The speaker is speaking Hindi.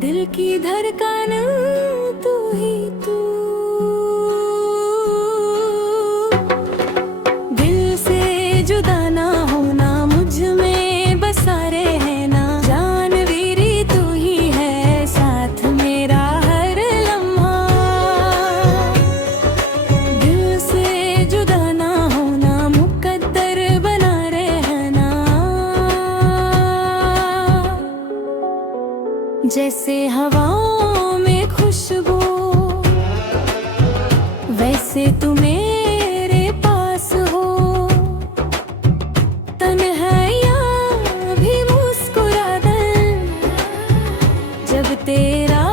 दिल की धड़कन तू ही तू, दिल से जुदा ना होना, मुझ में बसा रहना, जानवीरी तू ही है साथ मेरा हर लम्हा। दिल से जुदा ना होना, मुकद्दर बना रहना, जैसे हवाओं में खुशबू वैसे तू मेरे पास हो। तन्हाइयाँ भी मुस्कुरा दे जब तेरा